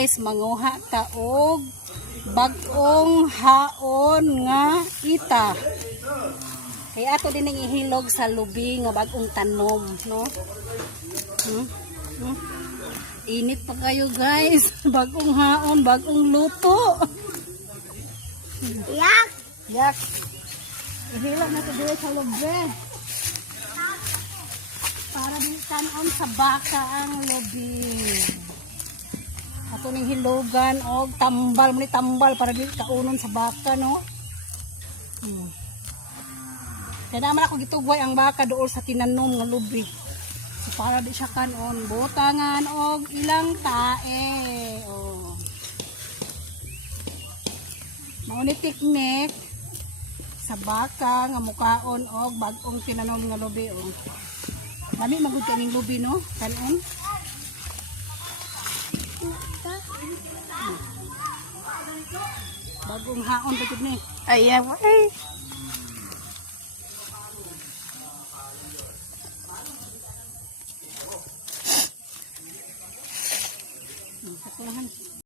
guys, manguha ta og bag-ong haon nga ita. Kaya ato din ang ihilog sa lubi nga bag-ong tanom, no? Init pa kayo guys. Bag-ong haon, bag-ong luto. Yak! Yak. Ihilog na ito dito sa lubi. Para din tanon sa baka ang lubi. Ato ning hilogan og tambal, muni tambal para di kaunon sa baka, no? Kaya naman ako gitugway ang baka dool sa tinanom nga lubi. So, para di siya kanon, butangan og ilang tae. Oh. Mauni teknik sa baka nga mukaon og bag-ong tinanom nga lubi. Oh. Lami magud kaning lubi, no? Kanon. Bagong haon pa jud ni. Ayaw ay. Sakurahan.